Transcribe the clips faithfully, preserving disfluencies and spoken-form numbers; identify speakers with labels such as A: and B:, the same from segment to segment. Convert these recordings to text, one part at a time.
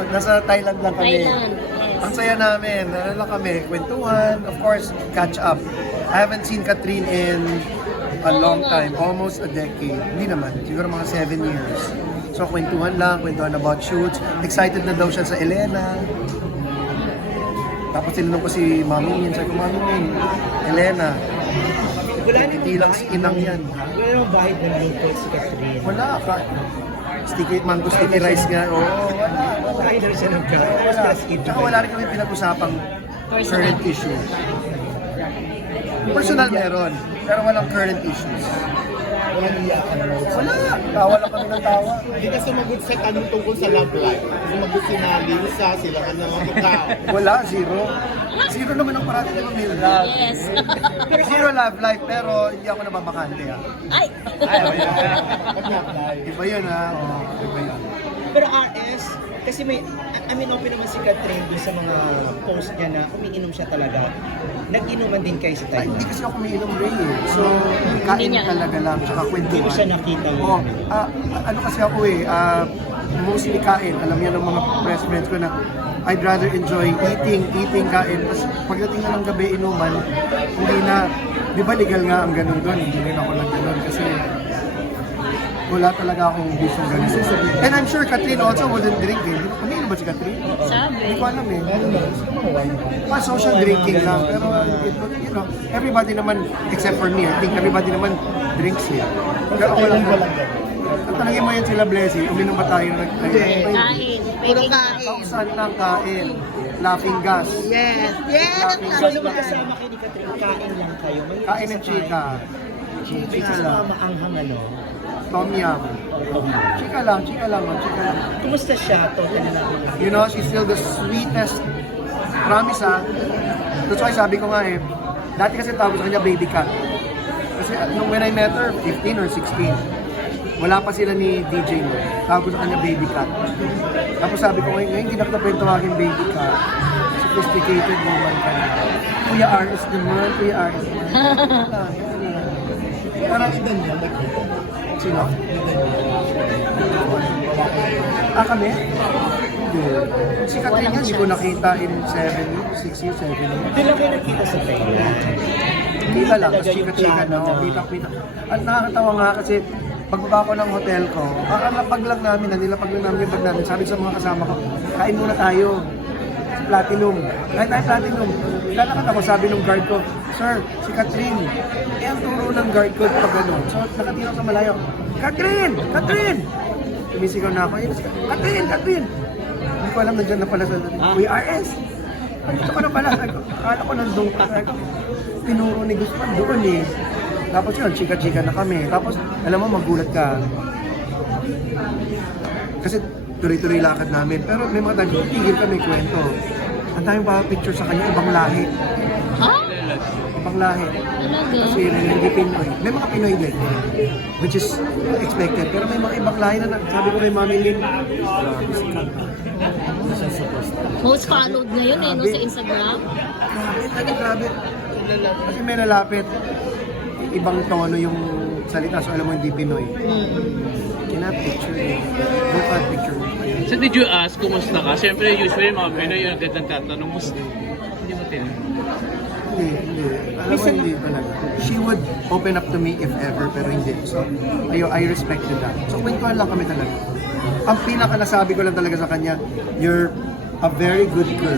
A: nasa Thailand lang kami.
B: Thailand, yes.
A: Ang saya namin, ano lang kami, kwentuhan, of course, catch up. I haven't seen Catherine in a long time, almost a decade. Hindi naman, siguro mga seven years. So, kwentuhan lang, kwentuhan about shoots. Excited na daw siya sa Elena. Tapos tinanong ko si Mami Min, sabi ko, Mami Min, Elena,
C: Wala
A: hindi lang si inang yan.
C: Wala namang bahid ng lingkod si Catherine.
A: Wala ka. Sticky, mango sticky rice nga. Oo, wala.
C: Wala na siya ng
A: Wala. Tsaka wala rin kami pinag-usapang current issues. Personal meron, pero walang current issues.
C: Wala niyakan mo.
A: Wala. Tawa lang kami ng tawa.
D: Hindi ka sumagot sa tanong tungkol sa love life. Sumagot si Nali, sa sila ka na ikaw.
A: Wala, zero. Zero naman ang parati ng may love.
B: Yes.
A: Zero love life, pero hindi ako nababakante ha.
B: Ay!
A: Ay, iba yun ha. Oh, iba yun.
C: Pero R S, kasi may, I mean, open naman si Catherine dun sa mga post niya na umiinom siya talaga. Nag-inuman din kayo sa
A: Ay,
C: tayo.
A: hindi kasi ako may ilong ray eh. So, kain
B: Hindi niya
A: talaga lang, tsaka
C: Hindi
A: kwentuhan.
C: mo siya nakita mo.
A: Oo. Ah, ano kasi ako eh, ah, mostly kain. Alam niya ng mga best friends ko na I'd rather enjoy eating, eating, kain. Tapos pagdating na ng gabi, inuman, hindi na, di ba legal nga ang ganun doon? Hindi rin ako nag ganun kasi wala talaga akong gustong ganun. And I'm sure Catherine also wouldn't drink eh. Umiinom ba si Catherine?
B: Sabi.
A: Hindi ko alam eh. Pa social drinking lang. Pero, it, you know, everybody naman, except for me, I think everybody naman drinks eh. Pero ako lang. At tanongin mo yan sila, Blessy, uminom ba tayo? Nag-
B: Kain.
E: Puro
B: Baking
E: kain.
A: Kausan lang kain. Laughing gas.
E: Yes, yes.
C: So, nung magkasama kayo ni Catherine, kain lang kayo. May
A: Kain ng chika.
C: May
A: Chika lang.
C: kasama maanghang ano.
A: Tom yum. Chika lang, chika lang, oh, chika lang.
C: Kumusta siya? Total na namin.
A: You know, she's still the sweetest. Promise ah. That's why sabi ko nga eh, dati kasi tawag ko sa kanya baby cat. Kasi uh, nung when I met her, fifteen or sixteen, wala pa sila ni D J mo. Tawag ko sa kanya baby cat. Tapos sabi ko ngayon, ngayon hindi na kita pwede tawagin baby cat. Sophisticated woman ka na. Kuya R S naman, Kuya R S naman. Parang idan niya. Sino? Ah, kami? Hindi. Si Catherine yan, hindi ko nakita in seven years, six years, seven years.
C: Hindi lang kayo nakita sa Thailand.
A: Kita lang,
C: Talaga
A: kasi
C: yung
A: chika-chika na,
C: plano
A: oh,
C: na.
A: kita-kita. At nakakatawa nga kasi, pagbaba ko ng hotel ko, kakalapag lang namin, nanilapag lang namin yung bag namin. Sabi sa mga kasama ko, kain muna tayo. Sa Platinum. Kain tayo Platinum. Lalakad ako, sabi ng guard ko, Sir, si Catherine. Eh, ang turo ng guard ko pag gano'n. So, nakatira sa malayo. Catherine! Catherine! Tumisigaw na ako. "Eh, Catherine! Catherine! Hindi ko alam, nandiyan na pala sa Uy, R S. Andito ka na pala. Sabi ko, akala ko nandun ka. Sabi ko, tinuro ni Guzman doon eh. Tapos yun, chika-chika na kami. Tapos, alam mo, magulat ka. Kasi tuloy-tuloy lakad namin. Pero may mga tayo, tigil kami kwento. Ang daming pa picture sa kanya, ibang lahi.
B: Ha?
A: Ibang lahi.
B: Talaga?
A: Kasi hindi Pinoy. May mga Pinoy din. Which is expected. Pero may mga ibang lahi na, sabi ko kay Mami Lynn, grabe si Kat.
B: Most followed ngayon eh, no, sa Instagram.
A: Grabe, talaga grabe. Kasi may nalapit. Ibang tono yung salita. So alam mo, hindi Pinoy.
B: Mm.
A: Cannot picture it. Look at picture.
F: So did you ask kumusta ka? Siyempre usually mga Pinoy yung agad ng tatanong, musta? Hindi mo tinanong.
A: Hindi, hindi. Alam mo, hindi talaga. She would open up to me if ever, pero hindi. So, ayo, I respected that. So, kwentuhan lang kami talaga. Ang pinaka nasabi ko lang talaga sa kanya, you're a very good girl.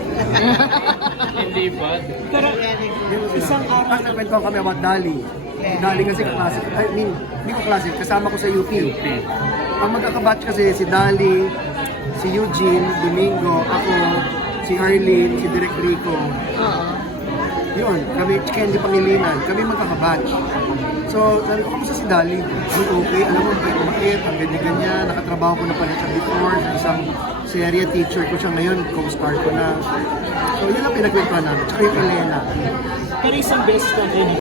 F: Hindi ba?
C: Pero, isang araw.
A: Tapos nagkwentuhan kami about Dali. Si Dali kasi kaklase. I mean, hindi ko klase. Kasama ko sa U P. Ang magkakabatch kasi si Dali, si Eugene, Domingo, ako, si Arlene, si Direk Rico.
B: Oo.
A: Yun, kami, Candy Pangilinan, kami magkakabatch. So, sabi ko, kamusta si Dali? Ay, okay, alam mo, ang mait, ang ganyan-ganyan, nakatrabaho ko na pala siya before, sa isang serya teacher ko siya ngayon, co-star ko na. So, yun ang pinagkwentuhan namin. Tsaka yung Elena.
C: Pero isang beses lang kayo